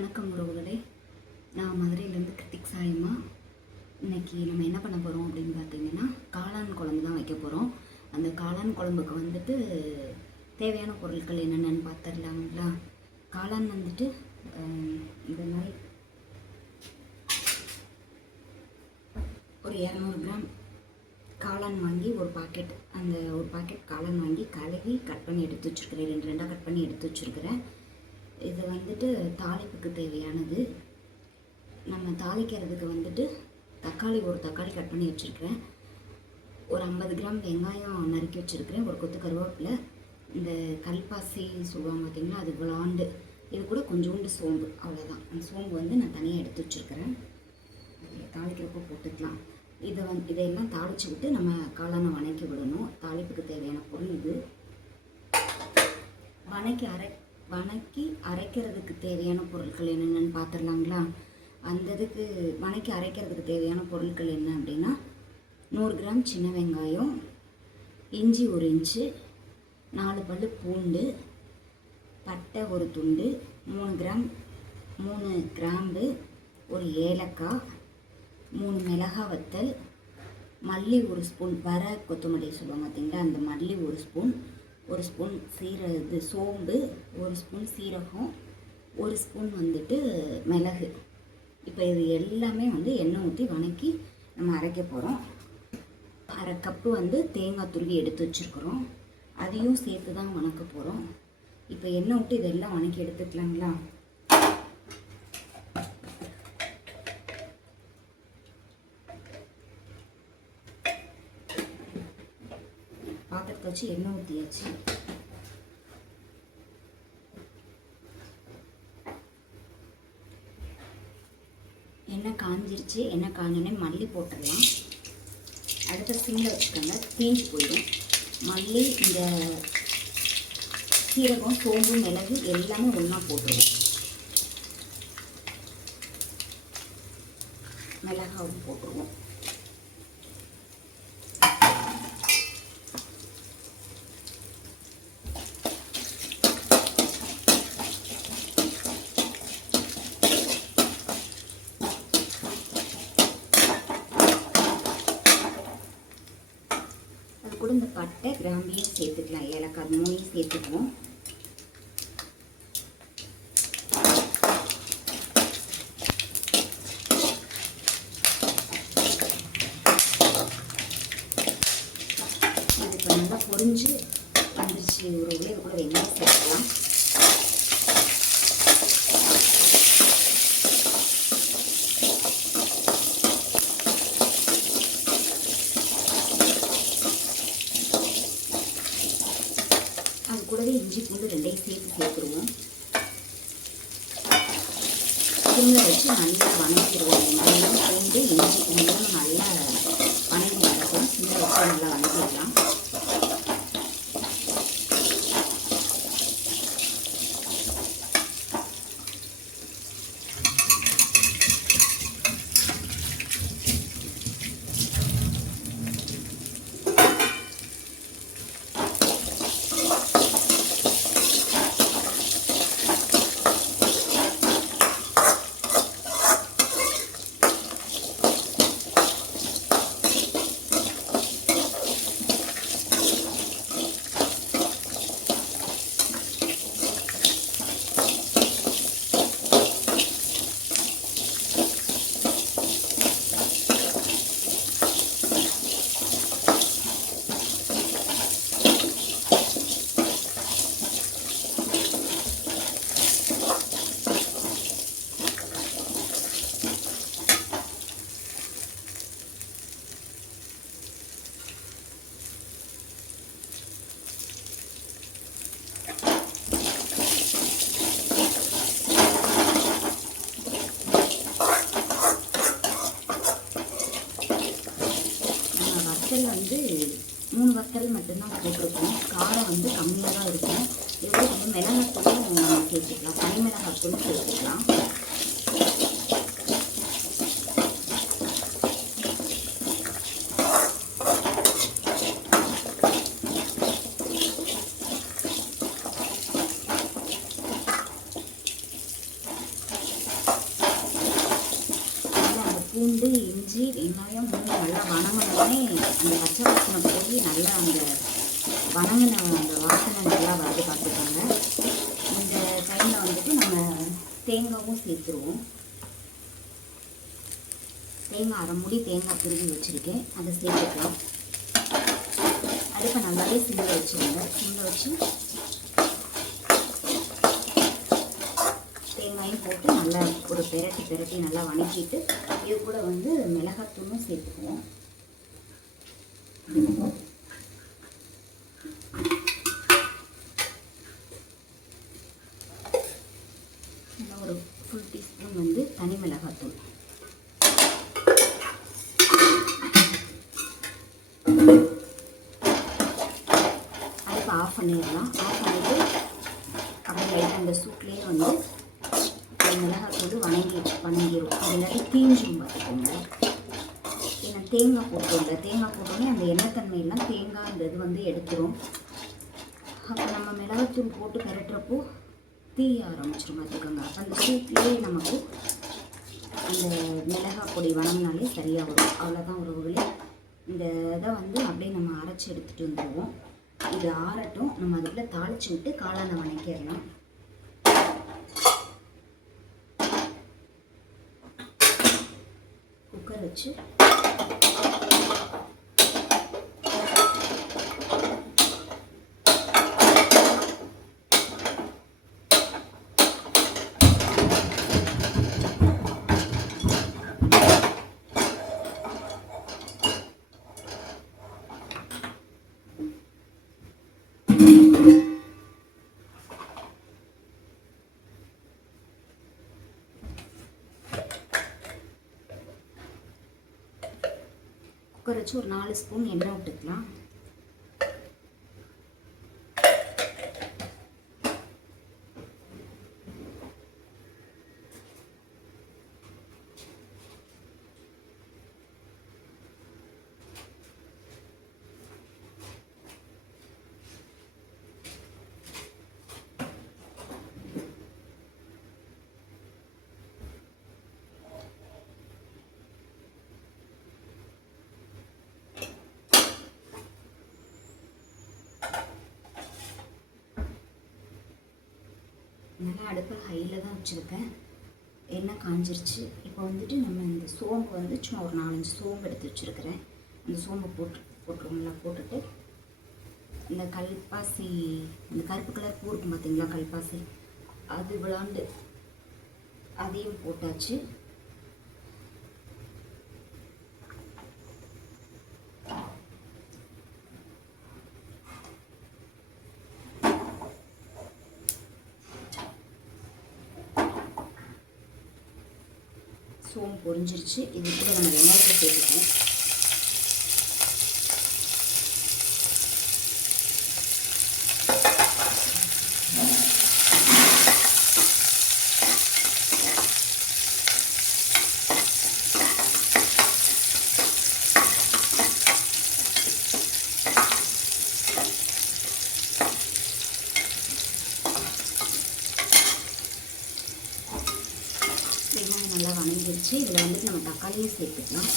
வணக்கம் உறவுகளே. நான் மதுரையிலேருந்து கிருத்திக் சாயம்மா. இன்றைக்கி நம்ம என்ன பண்ண போகிறோம் அப்படின்னு பார்த்தீங்கன்னா, காளான் குழம்பு தான் வைக்க போகிறோம். அந்த காளான் குழம்புக்கு வந்துட்டு தேவையான பொருட்கள் என்னென்னு பார்த்துடலாங்களா. காளான் வந்துட்டு இந்த மாதிரி ஒரு 200 கிராம் காளான் வாங்கி ஒரு பாக்கெட் காளான் வாங்கி கழுவி கட் பண்ணி எடுத்து வச்சுருக்கிறேன். 2 கட் பண்ணி எடுத்து வச்சுருக்கிறேன். இது வந்துட்டு தாளிப்புக்கு தேவையானது. நம்ம தாளிக்கிறதுக்கு வந்துட்டு ஒரு தக்காளி கட் பண்ணி வச்சுருக்கிறேன். ஒரு 50 கிராம் வெங்காயம் நறுக்கி வச்சுருக்கிறேன். ஒரு கொத்து கருவேப்பிலை, இந்த கல்பாசி சொல்லுவாங்க பார்த்திங்களா, அது விளாண்டு, இது கூட கொஞ்சோண்டு சோம்பு, அவ்வளோதான். அந்த சோம்பு வந்து நான் தனியாக எடுத்து வச்சுருக்கிறேன். தாளிக்கிறப்போ போட்டுக்கலாம். இதையெல்லாம் தாளித்து விட்டு நம்ம காளானை வணக்கி விடணும். தாளிப்புக்கு தேவையான பொருள் இது. வணக்கி அரைக்கிறதுக்கு தேவையான பொருட்கள் என்னென்னு பார்த்துடலாங்களா. வணக்கி அரைக்கிறதுக்கு தேவையான பொருட்கள் என்ன அப்படின்னா, 100 கிராம் சின்ன வெங்காயம், இஞ்சி 1 இன்ச்சு, 4 பல் பூண்டு, பட்டை 1 துண்டு, 3 கிராம்பு, ஒரு ஏலக்காய், 3 மிளகாய் வத்தல், மல்லி 1 ஸ்பூன், வர கொத்தமல்லி சொல்லுவாங்க பார்த்தீங்களா, அந்த மல்லி 1 ஸ்பூன், 1 ஸ்பூன் சோம்பு, 1 ஸ்பூன் சீரகம், 1 ஸ்பூன் வந்துட்டு மிளகு. இப்போ இது எல்லாமே வந்து எண்ணெய் ஊற்றி வணக்கி நம்ம அரைக்க போகிறோம். 1/2 கப்பு வந்து தேங்காய் துருவி எடுத்து வச்சுருக்குறோம். அதையும் சேர்த்து தான் வணக்க போகிறோம். இப்போ எண்ணெய் விட்டு இதெல்லாம் வணக்கி எடுத்துக்கலாங்களா. பாத்திரத்தை வச்சு எண்ணெய் ஊற்றியாச்சு. எண்ணெய் காஞ்சிருச்சு. எண்ணெய் காஞ்சோடனே மல்லி போட்டுடலாம். அடுத்த சிம்மில் வச்சுக்கோங்க, தீஞ்சு போயிடும். மல்லி, இந்த சீரகம், சோம்பு, மிளகு எல்லாமே ஒன்றா போட்டுருவோம். மிளகாவும் போட்டுருவோம். கூட இந்த பட்டை கிராம்பையும் சேர்த்துக்கலாம், ஏலக்காய் 3 சேர்த்துக்குவோம். இது இப்போ நல்லா பொரிஞ்சு வந்துருச்சு. ஒரு இது கூட வெங்காயம் சேர்த்துக்கலாம். அது கூடவே இஞ்சி பூண்டு 2 சேர்த்துருவோம். சிம்மில் வச்சு நல்லா வணக்கிடுவோம். வெங்காயம், பூண்டு, இஞ்சி பூண்டு நல்லா வணங்கி வரட்டும். சிம்மில் வச்சு நல்லா வணக்கிடலாம். வத்தல் வந்து 3 வத்தல் மட்டும்தான் போட்டிருக்கோம். காரம் வந்து கம்மியாக தான் இருக்கும். இதோட வந்து மிளகாத்தூளும் நம்ம சேர்த்துக்கலாம், தனி மிளகாத்தூளும் சேர்த்துக்கலாம். இஞ்சி வெங்காயம் மூணு நல்லா வணங்கினோடனே அந்த பச்சை வாசனை போய் நல்லா அந்த வணங்கின அந்த வாசனை நல்லா வருது பார்த்துக்கோங்க. இந்த டைமில் வந்துட்டு நம்ம தேங்காயும் சேர்த்துருவோம். தேங்காய் அரை மூடி தேங்காய் துருவி வச்சுருக்கேன், அதை சேர்த்துக்கலாம். அடுப்பை நல்லாவே சிம்மில் வச்சுருங்க. சிம்மில் வச்சு தேங்காயும் போட்டு நல்லா ஒரு பெரட்டி நல்லா வணக்கிட்டு இது கூட வந்து மிளகாத்தூளும் சேர்த்துக்குவோம். ஒரு ஃபுல் டீஸ்பூன் வந்து தனி மிளகாத்தூள். அடுப்பை ஆஃப் பண்ணிடலாம். ஆஃப் பண்ணிவிட்டு அப்படியே அந்த சூட்லேயே வந்து மிளகாத்தூள் வணங்கிடும். அது நிறைய தீஞ்சும் பார்த்துக்கோங்க. ஏன்னா தேங்காய் போட்டோன்னே அந்த எண்ணெய்த்தன்மையெல்லாம் தேங்காய் அந்த இது வந்து எடுத்துரும். அப்போ நம்ம மிளகாத்தூள் போட்டு கரட்டுறப்போ தீய ஆரம்பிச்சிடும் பார்த்துக்கோங்க. அந்த சூட்லேயே நமக்கு அந்த மிளகாய் பொடி வணங்கினாலே சரியாக வரும். அவ்வளோதான் உறவுகளே. இந்த இதை வந்து அப்படியே நம்ம அரைச்சி எடுத்துகிட்டு வந்துடுவோம். இது ஆறட்டும். நம்ம அதுக்குள்ளே தாளித்து விட்டு காளானை வணக்கிடலாம். குக்கர் வச்சு குக்கர் வச்சு ஒரு 4 ஸ்பூன் எண்ணெய் விட்டுக்கலாம். நல்லா அடுப்பை ஹையில் தான் வச்சுருக்கேன். எண்ணெய் காஞ்சிருச்சு. இப்போ வந்துட்டு நம்ம இந்த சோம்பு வந்து சும்மா ஒரு 4-5 சோம்பு எடுத்து வச்சுருக்கிறேன். அந்த சோம்பை போட்டுருவோம்ல. போட்டுட்டு இந்த கல்பாசி, இந்த கருப்பு கலர் பூ இருக்கும் பார்த்தீங்களா, கல்பாசி, அது விளாண்டு அதையும் போட்டாச்சு. சோம்பு பொரிஞ்சிருச்சு. இது கூட நம்ம வெங்காயத்தை சேர்த்துக்குவோம். வெங்காயம் நல்லா வணங்கிடுச்சு. இதில் வந்துட்டு நம்ம தக்காளியும் சேர்த்துக்கலாம்.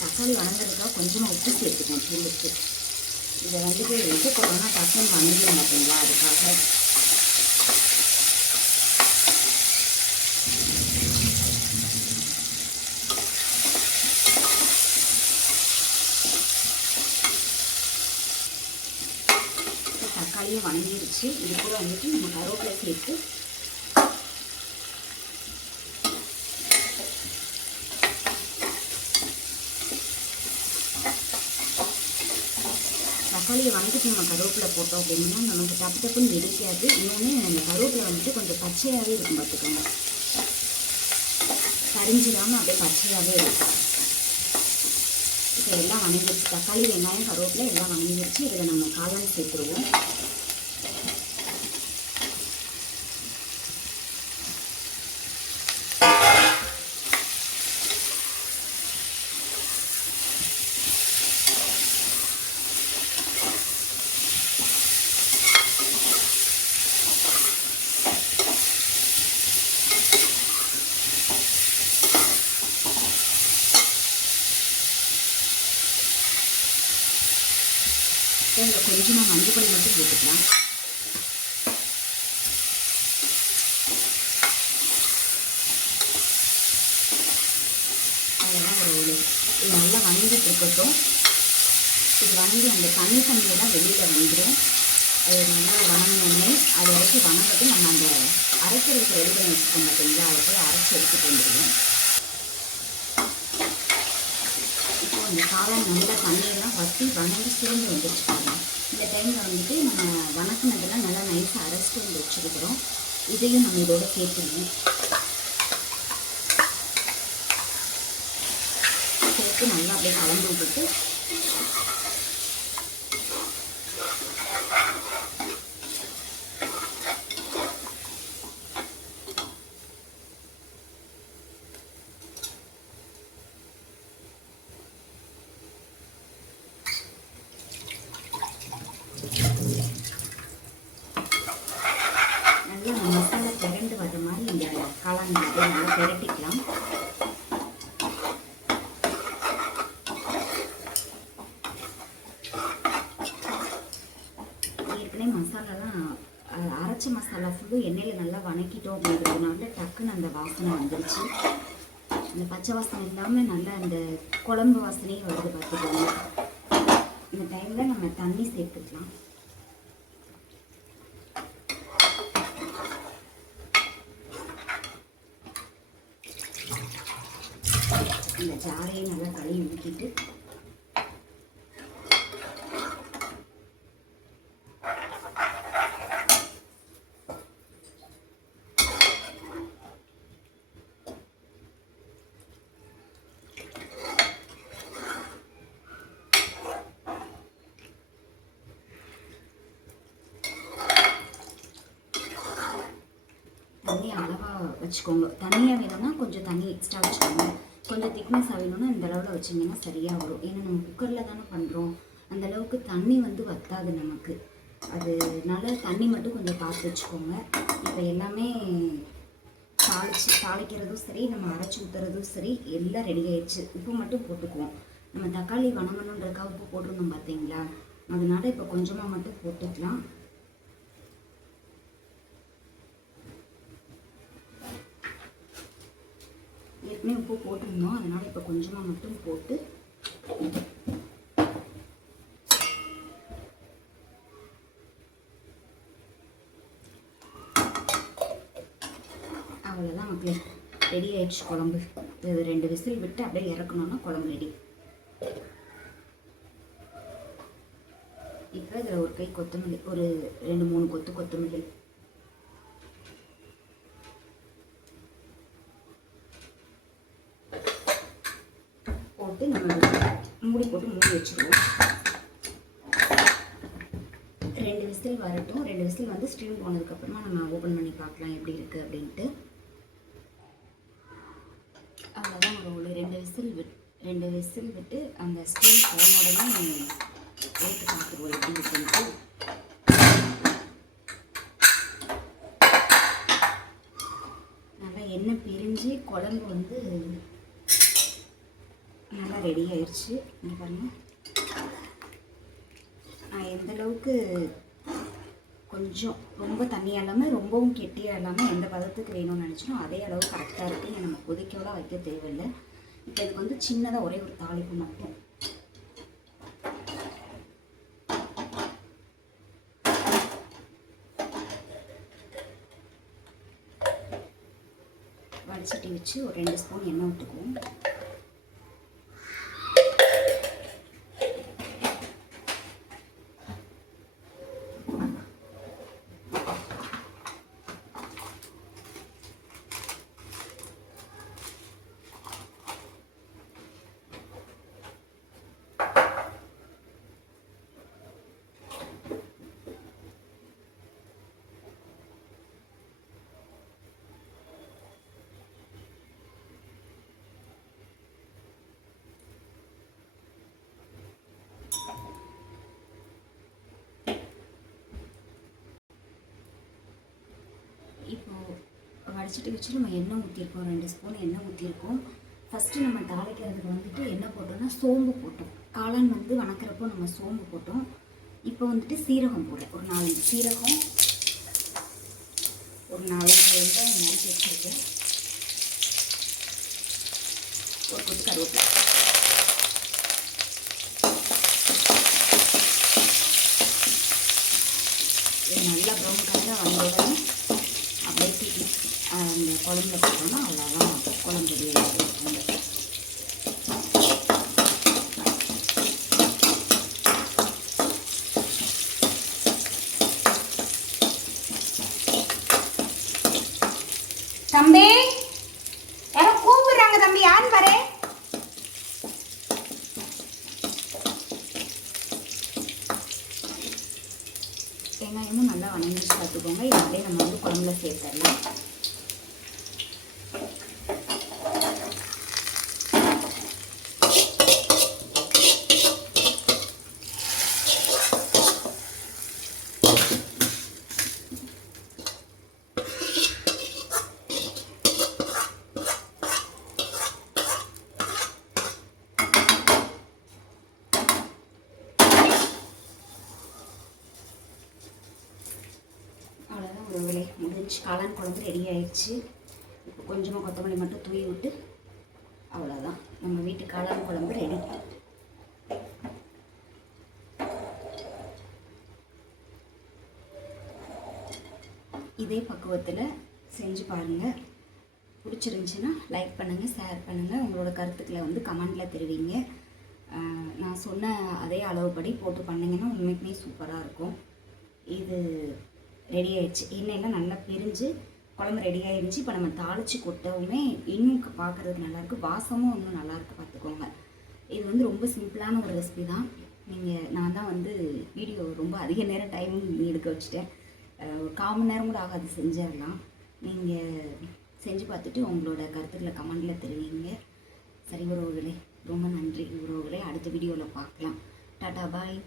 தக்காளி வணங்குறதுக்காக கொஞ்சமாக உப்பு சேர்த்துக்கணும். தூளுக்கு இதை வந்துட்டு உப்பு போட்டோம்னா டக்குன்னு வணங்கிடும் பார்த்தீங்களா, அதுக்காக. தக்காளியும் வணங்கிடுச்சு. இது கூட வந்துட்டு நம்ம கருவேப்பிலை சேர்த்து தக்காளியை வணக்கிட்டு நம்ம கருவேப்பிலை போட்டோம் அப்படின்னா நமக்கு டப்புன்னு வெடிக்காது. இன்னொன்று அந்த கருவேப்பிலை வந்துட்டு கொஞ்சம் பச்சையாகவே இருக்கும் பார்த்துக்கோங்க. கரிஞ்சிடாமல் அப்படியே பச்சையாகவே இருக்கும். இப்போ எல்லாம் வணங்கிடுச்சு, தக்காளி வெங்காயம் கருவேப்பிலை எல்லாம் வணங்கிடுச்சு. இதில் நம்ம காளான் சேர்த்துருவோம். இதில் கொஞ்சமாக மஞ்சள் பொடி மட்டும் போட்டுக்கலாம். அதெல்லாம் இது நல்லா வணங்கிட்டு இருக்கட்டும். இது வணங்கி அந்த தண்ணியெல்லாம் வெளியில் வந்துடும். அது நல்லா வணங்கினோடனே அதை வரைக்கும் வணங்கிட்டு நம்ம அந்த அரைக்கிறதுக்கு ரெடி பண்ணி வச்சுக்கோங்க பார்த்தீங்களா, அதை போய் அரைச்சி எடுத்துகிட்டு வந்துடுவோம். இப்போ இந்த காளான் நல்லா தண்ணியெல்லாம் வற்றி வணங்கி சுருண்டு வந்துச்சுக்கோங்க. இந்த டைமில் வந்துட்டு நம்ம வணக்கினதெல்லாம் நல்லா நைஸாக அரைச்சிட்டு வந்து வச்சுருக்கிறோம். இதையும் நம்ம இதோட சேர்த்துருவோம். சேர்த்து நல்லா அப்படியே கலந்து விட்டுட்டு நல்லா மசாலா திரண்டு வர்ற மாதிரி இந்த காளான் நல்லா திரட்டிக்கலாம். ஏற்கனவே மசாலாலாம் அரைச்ச மசாலா ஃபுல்லும் எண்ணெயில் நல்லா வணக்கிட்டோம் அப்படிங்கிறதுனால டக்குன்னு அந்த வாசனை வந்துருச்சு. அந்த பச்சை வாசனை இல்லாமல் நல்லா அந்த குழம்பு வாசனையும் வருது பார்த்துக்கோங்க. இந்த டைமில் நம்ம தண்ணி சேர்த்துக்கலாம். இந்த ஜாரையை நல்லா கழுவி ஊற்றிட்டு தண்ணி அளவாக வச்சுக்கோங்க. தண்ணியாக வேணும்னா கொஞ்சம் தண்ணி எக்ஸ்ட்ரா வச்சுக்கோங்க. கொஞ்சம் திக்னஸ் வேணும்னா இந்த அளவில் வச்சிங்கன்னா சரியாக வரும். ஏன்னா நம்ம குக்கரில் தானே பண்ணுறோம், அந்தளவுக்கு தண்ணி வந்து வற்றாது நமக்கு. அதனால தண்ணி மட்டும் கொஞ்சம் பார்த்து வச்சுக்கோங்க. இப்போ எல்லாமே தாளிக்கிறதும் சரி, நம்ம அரைச்சி ஊற்றுறதும் சரி, எல்லாம் ரெடி ஆயிடுச்சு. உப்பு மட்டும் போட்டுக்குவோம். நம்ம தக்காளி வணங்கணுன்றக்காக உப்பு போட்டிருந்தோம் பார்த்தீங்களா, அதனால இப்போ கொஞ்சமாக மட்டும் போட்டுக்கலாம். ஏற்கனவே உப்பு போட்டிருந்தோம், அதனால் இப்போ கொஞ்சமாக மட்டும் போட்டு அவ்வளோதான் மக்களே, ரெடி ஆயிடுச்சு குழம்பு. இது 2 விசில் விட்டு அப்படியே இறக்கணுன்னா குழம்பு ரெடி. இப்போ இதில் ஒரு கை கொத்தமல்லி, ஒரு 2-3 கொத்து கொத்தமல்லி போட்டு நம்ம மூடி போட்டு மூடி வச்சுருவோம். 2 விசில் வரட்டும். 2 விசில் வந்து ஸ்டீம் போனதுக்கப்புறமா நம்ம ஓப்பன் பண்ணி பார்க்கலாம் எப்படி இருக்குது அப்படின்ட்டு. அவ்வளோதான் ஒரு 2 விசில் விட்டு அந்த ஸ்டீம் போன உடனே எடுத்து பார்த்துருவோம் எப்படி இருக்குன்ட்டு. நல்லா எண்ணெய் பிரிஞ்சு குழம்பு வந்து நல்லா ரெடி ஆயிடுச்சு. இங்கே பாருங்கள், நான் எந்தளவுக்கு கொஞ்சம் ரொம்ப தண்ணியாக இல்லாமல் ரொம்பவும் கெட்டியாக இல்லாமல் எந்த பதத்துக்கு வேணும்னு நினச்சோம் அதே அளவு கரெக்டாக இருக்குது. இங்கே நம்ம கொதிக்கலாம் வைக்க தேவையில்லை. இப்போ இதுக்கு வந்து சின்னதாக ஒரே ஒரு தாளிப்பு மட்டும். வடிச்சட்டி வச்சு ஒரு 2 ஸ்பூன் எண்ணெய் விட்டுக்குவோம். வடச்சட்டி வச்சு நம்ம எண்ணெய் ஊற்றிருக்கோம், 2 ஸ்பூன் எண்ணெய் ஊற்றிருக்கோம். ஃபஸ்ட்டு நம்ம தாளிக்கிறதுக்கு வந்துட்டு என்ன போட்டோம்னா சோம்பு போட்டோம். காளான் வந்து வணக்கிறப்போ நம்ம சோம்பு போட்டோம். இப்போ வந்துட்டு சீரகம் போடுறேன். ஒரு 4 சீரகம், ஒரு 4 வெங்காயம் நறுக்கி வச்சுருக்கேன், ஒரு கொத்து கருவேப்பிலை. இது நல்லா ப்ரௌன் கலராக வந்தோடனே அப்படியே தூக்கி அந்த குழம்புல போட்டோம்னா அவ்வளோதான் குழம்பு ரெடி ஆகிடுச்சு. தம்பி யாரோ கூப்பிடுறாங்க, தம்பி யார் பாரு. வெங்காயமும் நல்லா வணங்கிச்சு பார்த்துக்கோங்க. இதை அப்படியே நம்ம வந்து குழம்புல சேர்த்துடலாம். உறவுகளே, முடிஞ்சு காளான் குழம்பு ரெடி ஆயிடுச்சு. இப்போ கொஞ்சமாக கொத்தமல்லி மட்டும் தூவி விட்டு அவ்வளோதான், நம்ம வீட்டு காளான் குழம்பு ரெடி. இதே பக்குவத்தில் செஞ்சு பாருங்கள். பிடிச்சிருந்துச்சின்னா லைக் பண்ணுங்கள், ஷேர் பண்ணுங்கள், உங்களோட கருத்துக்களை வந்து கமெண்டில் தெரிவிங்க. நான் சொன்ன அதே அளவுப்படி போட்டு பண்ணிங்கன்னா உண்மைக்குமே சூப்பராக இருக்கும். இது ரெடி ஆயிடுச்சு. எண்ணெயெல்லாம் நல்லா பிரிஞ்சு குழம்பு ரெடி ஆகிடுச்சு. இப்போ நம்ம தாளித்து கொட்டவுமே இன்னும் பார்க்குறதுக்கு நல்லாயிருக்கு, வாசமும் இன்னும் நல்லாயிருக்கு பார்த்துக்கோங்க. இது வந்து ரொம்ப சிம்பிளான ஒரு ரெசிபி தான். நான் தான் வந்து வீடியோ ரொம்ப அதிக நேரம் டைம் எடுக்க வச்சுட்டேன். ஒரு 1/4 மணி நேரம் கூட ஆகாது, செஞ்சிடலாம். நீங்கள் செஞ்சு பார்த்துட்டு உங்களோட கருத்துக்களை கமெண்டில் தெரிவிங்க. சரி உறவுகளே, ரொம்ப நன்றி உறவுகளே. அடுத்த வீடியோவில் பார்க்கலாம். டாடா பாய்.